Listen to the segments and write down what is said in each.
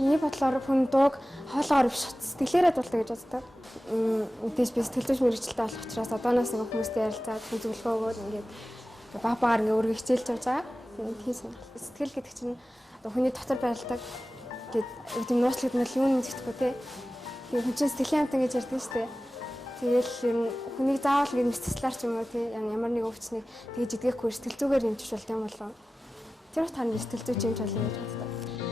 Миний бодлоор хүн дууг хоолоогоор биш сэтгэлээрээ дуулдаг гэж боддог. Мэдээж би сэтгэлдүйч мэрэгчлээ болох учраас одооноос нэг хүмүүстэй ярилцаад хүн зөвлөгөө өгөөд ингээд баагаар ингээд өөрийгөө хичээлж явж байгаа. Тийм сонирхол. Сэтгэл гэдэг чинь хүний дотор байлдаг гэдэг нууцлахад нь юу нэг зэтгэхгүй те. Тэгээ хүн чинь сэтгэлийн амтан гэж ярьдаг шүү дээ. Тэгэл ер нь хүнийг заавал ингээд мэтцлэр ч юм уу те ямар нэг өвчнийг тэгж идгээхгүй сэтгэл зүгээр юмч болт юм болов. Тэр тань сэтгэл зүйч юм чалаа гэж боддог.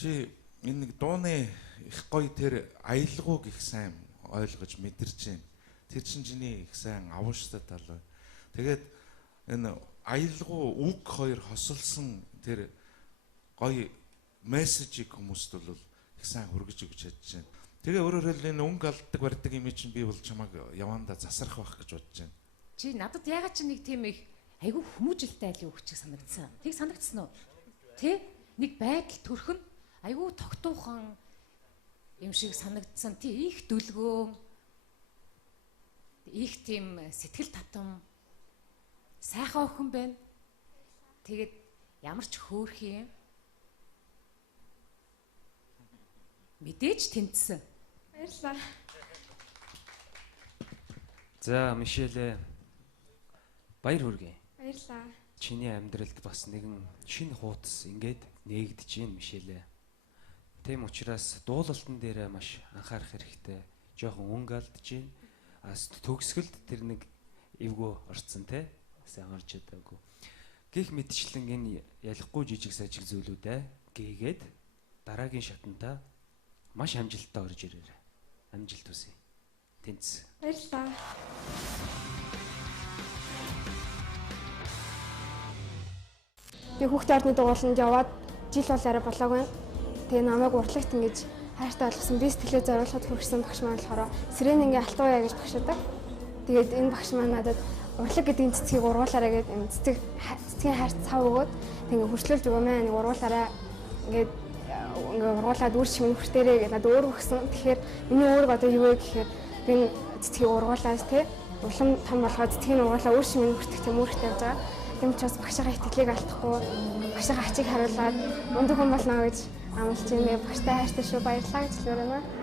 Чи энэ нэг дууны их гоё тэр аялгауг их сайн ойлгож мэдэрч байна. Тэр чинь чиний их сайн авууштай тал бай. Тэгээд энэ аялгау үг хоёр хосолсон тэр гоё мессежийг хүмүүст бол их сайн хүргэж өгч чадж байна. Тэгээ өөрөөр хэлбэл энэ өнгө алддаг барьдаг юм чинь би бол чамайг явандаа засарах байх гэж бодож байна. Чи надад ягаад чи нэг тийм их айгүй хүмүүжлтэй айл өгч санагдсан. Тэг санагдсан уу? Тэ? Нэг байдал төрхөн айгүй тогтуухан юм шиг санагдсан. Тий их дүлгөөн. Их тийм сэтгэл татам. Сайхан охин байна. Тэгээд ямар ч хөөрх юм. Мэдээж тэнцсэн. Баярлалаа. За Мишель баяр хүргэе. Баярлалаа. Чиний амьдралд бас нэгэн шинэ хуудас ингээд нээгдэж байна Мишель. Тийм учраас дуулалтан дээр маш анхаарах хэрэгтэй. Жохон өнгө алдж байна. Төгсгөлд тэр нэг эвгүй орцсон те. Сайн орж чадаагүй. Гэх мэтчлэн энэ ялахгүй жижиг сажиг зүйлүүдээ гээгээд дараагийн шатантаа маш амжилттай орж ирээрэй. Амжилт хүсье. Тэнц. Баярлалаа. Би хүүхдээ орны дугууланд яваад жил бол арай болоогүй. Тэгээ намайг урлагт ингэж хайртай болгосон. Би сэтгэлээ зориулахад хүрсэн багш маань болохоор Сирен ингээ алтууя гэж багшаадаг. Тэгээд энэ багш маань надад урлаг гэдэг цэцгийг ургуулаарай гэдэг энэ цэцгийн хайрт цав өгөөд тэгээ хурцлуулж өгөө мэн нэг ургуулаарай ингээд ингээ ургуулад үр шимэн хүртээрээ гэдэг надад өөр өгсөн. Тэгэхээр миний өөрөг одоо юу вэ гэхээр би цэцгийг ургуулаас те улам том болгоод цэцгийг ургуулаа үр шимэн хүртэх юм үүрэгтэй явж байгаа. Тийм учраас багшаа итгэлийг алдахгүй багшаа ачиг харуулад мундаг хүн болно гэж амлаж байна. Багштай хайртай шүү баярлалаа гэж хэлмээр байна.